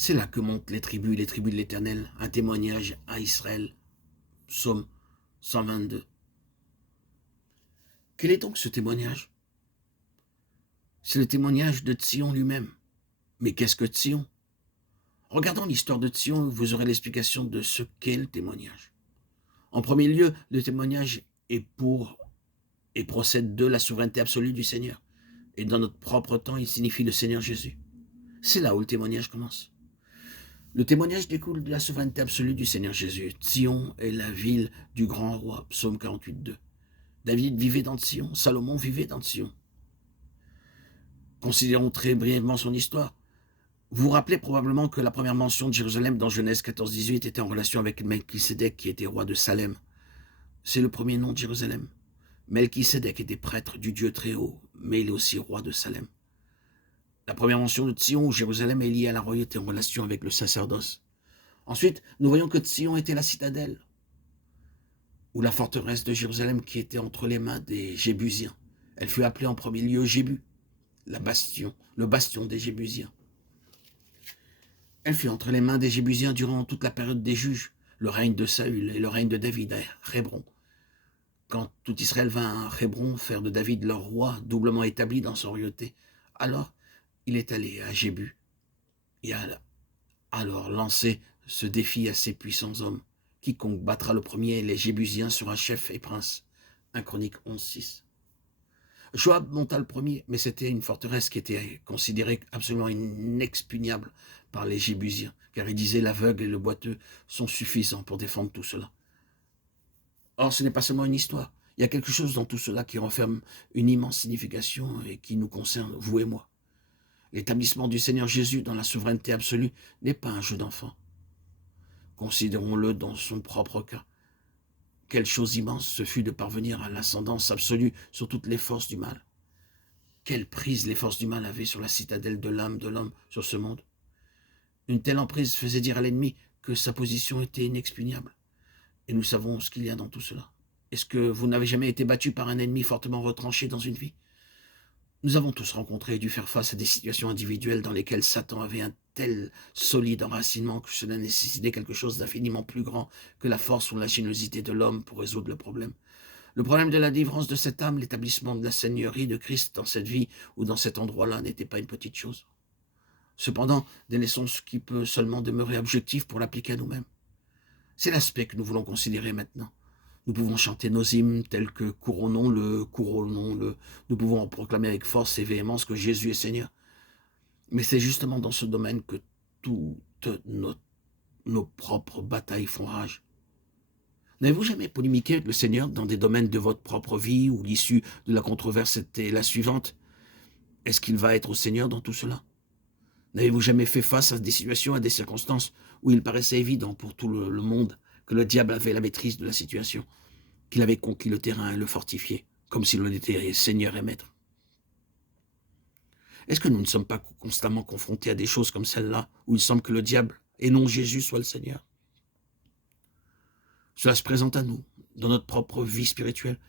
C'est là que montent les tribus de l'Éternel, un témoignage à Israël. Psaume 122. Quel est donc ce témoignage? C'est le témoignage de Sion lui-même. Mais qu'est-ce que Sion? Regardons l'histoire de Sion, vous aurez l'explication de ce qu'est le témoignage. En premier lieu, le témoignage est pour et procède de la souveraineté absolue du Seigneur. Et dans notre propre temps, il signifie le Seigneur Jésus. C'est là où le témoignage commence. Le témoignage découle de la souveraineté absolue du Seigneur Jésus. Sion est la ville du grand roi, psaume 48:2. David vivait dans Sion, Salomon vivait dans Sion. Considérons très brièvement son histoire. Vous vous rappelez probablement que la première mention de Jérusalem dans Genèse 14:18 était en relation avec Melchisédek qui était roi de Salem. C'est le premier nom de Jérusalem. Melchisédek était prêtre du Dieu très haut, mais il est aussi roi de Salem. La première mention de Sion ou Jérusalem est liée à la royauté en relation avec le sacerdoce. Ensuite, nous voyons que Sion était la citadelle, ou la forteresse de Jérusalem qui était entre les mains des Jébusiens. Elle fut appelée en premier lieu Jébu, le bastion des Jébusiens. Elle fut entre les mains des Jébusiens durant toute la période des juges, le règne de Saül et le règne de David à Hébron. Quand tout Israël vint à Hébron faire de David leur roi, doublement établi dans son royauté, alors il est allé à Jébu et a alors lancé ce défi à ses puissants hommes. Quiconque battra le premier, les Jébusiens sera chef et prince. 1 Chronique 11:6. Joab monta le premier, mais c'était une forteresse qui était considérée absolument inexpugnable par les Jébusiens, car ils disaient l'aveugle et le boiteux sont suffisants pour défendre tout cela. Or, ce n'est pas seulement une histoire. Il y a quelque chose dans tout cela qui renferme une immense signification et qui nous concerne, vous et moi. L'établissement du Seigneur Jésus dans la souveraineté absolue n'est pas un jeu d'enfant. Considérons-le dans son propre cas. Quelle chose immense ce fut de parvenir à l'ascendance absolue sur toutes les forces du mal. Quelle prise les forces du mal avaient sur la citadelle de l'âme de l'homme sur ce monde. Une telle emprise faisait dire à l'ennemi que sa position était inexpugnable. Et nous savons ce qu'il y a dans tout cela. Est-ce que vous n'avez jamais été battu par un ennemi fortement retranché dans une vie? Nous avons tous rencontré et dû faire face à des situations individuelles dans lesquelles Satan avait un tel solide enracinement que cela nécessitait quelque chose d'infiniment plus grand que la force ou l'ingéniosité de l'homme pour résoudre le problème. Le problème de la délivrance de cette âme, l'établissement de la seigneurie de Christ dans cette vie ou dans cet endroit-là n'était pas une petite chose. Cependant, délaissons ce qui peut seulement demeurer objectif pour l'appliquer à nous-mêmes. C'est l'aspect que nous voulons considérer maintenant. Nous pouvons chanter nos hymnes tels que couronnons-le, couronnons-le. Nous pouvons en proclamer avec force et véhémence que Jésus est Seigneur. Mais c'est justement dans ce domaine que toutes nos propres batailles font rage. N'avez-vous jamais polémiqué avec le Seigneur dans des domaines de votre propre vie où l'issue de la controverse était la suivante? Est-ce qu'il va être au Seigneur dans tout cela? N'avez-vous jamais fait face à des situations, à des circonstances où il paraissait évident pour tout le monde que le diable avait la maîtrise de la situation, qu'il avait conquis le terrain et le fortifié, comme s'il en était Seigneur et Maître? Est-ce que nous ne sommes pas constamment confrontés à des choses comme celle-là, où il semble que le diable, et non Jésus, soit le Seigneur? Cela se présente à nous, dans notre propre vie spirituelle,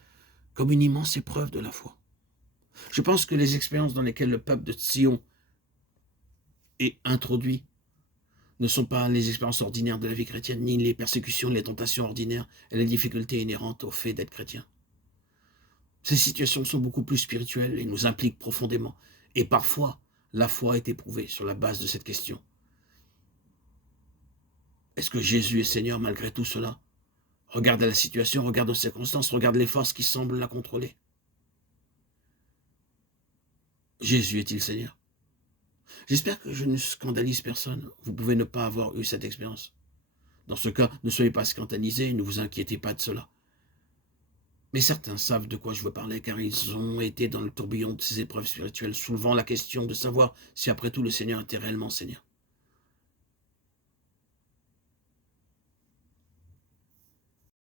comme une immense épreuve de la foi. Je pense que les expériences dans lesquelles le peuple de Sion est introduit ne sont pas les expériences ordinaires de la vie chrétienne, ni les persécutions, les tentations ordinaires et les difficultés inhérentes au fait d'être chrétien. Ces situations sont beaucoup plus spirituelles et nous impliquent profondément. Et parfois, la foi est éprouvée sur la base de cette question. Est-ce que Jésus est Seigneur malgré tout cela? Regarde la situation, regarde aux circonstances, regarde les forces qui semblent la contrôler. Jésus est-il Seigneur? J'espère que je ne scandalise personne. Vous pouvez ne pas avoir eu cette expérience. Dans ce cas, ne soyez pas scandalisés, ne vous inquiétez pas de cela. Mais certains savent de quoi je veux parler, car ils ont été dans le tourbillon de ces épreuves spirituelles, soulevant la question de savoir si après tout le Seigneur était réellement Seigneur.